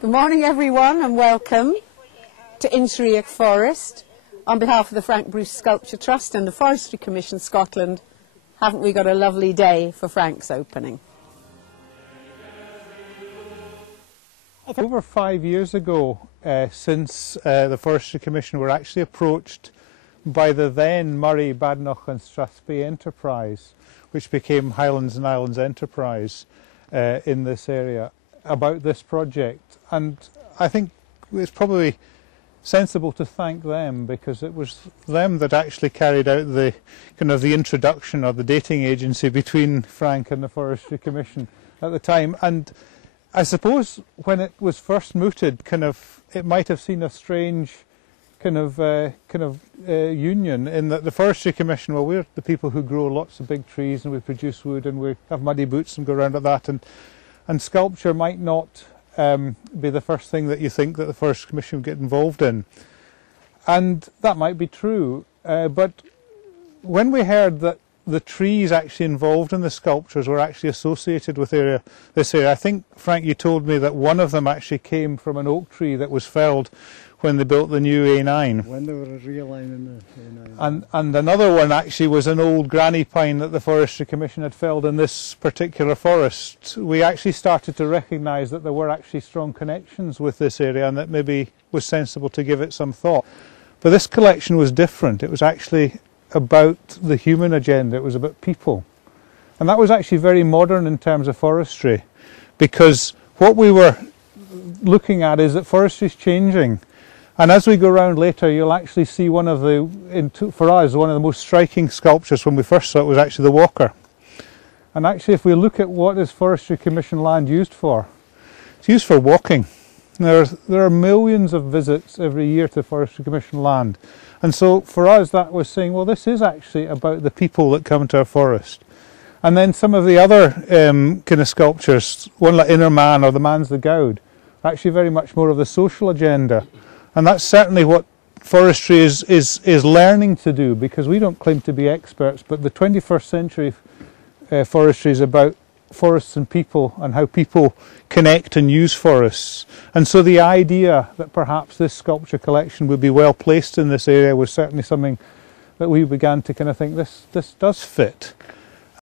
Good morning everyone and welcome to Inchriach Forest. On behalf of the Frank Bruce Sculpture Trust and the Forestry Commission Scotland, haven't we got a lovely day for Frank's opening? Over 5 years ago, since the Forestry Commission were actually approached by the then Murray, Badenoch and Strathspey enterprise, which became Highlands and Islands Enterprise in this area, about this project. And I think it's probably sensible to thank them, because it was them that actually carried out the kind of the introduction of the dating agency between Frank and the Forestry Commission at the time. And I suppose when it was first mooted, it might have seen a strange union, in that the Forestry Commission, well, we're the people who grow lots of big trees and we produce wood and we have muddy boots and go around like that, and sculpture might not be the first thing that you think that the Forestry Commission would get involved in. And that might be true, but when we heard that the trees actually involved in the sculptures were actually associated with this area, I think, Frank, you told me that one of them actually came from an oak tree that was felled when they built the new A9. When they were realigning the A9. And another one actually was an old granny pine that the Forestry Commission had felled in this particular forest. We actually started to recognise that there were actually strong connections with this area, and that maybe was sensible to give it some thought. But this collection was different. It was actually about the human agenda. It was about people. And that was actually very modern in terms of forestry, because what we were looking at is that forestry is changing. And as we go around later, you'll actually see one of for us, one of the most striking sculptures when we first saw it was actually the walker. And actually, if we look at what is Forestry Commission land used for, it's used for walking. There are millions of visits every year to Forestry Commission land. And so for us, that was saying, well, this is actually about the people that come to our forest. And then some of the other kind of sculptures, one like Inner Man or The Man's the Gowd, are actually very much more of the social agenda. And that's certainly what forestry is learning to do, because we don't claim to be experts, but the 21st century forestry is about forests and people, and how people connect and use forests. And so the idea that perhaps this sculpture collection would be well placed in this area was certainly something that we began to kind of think, this does fit.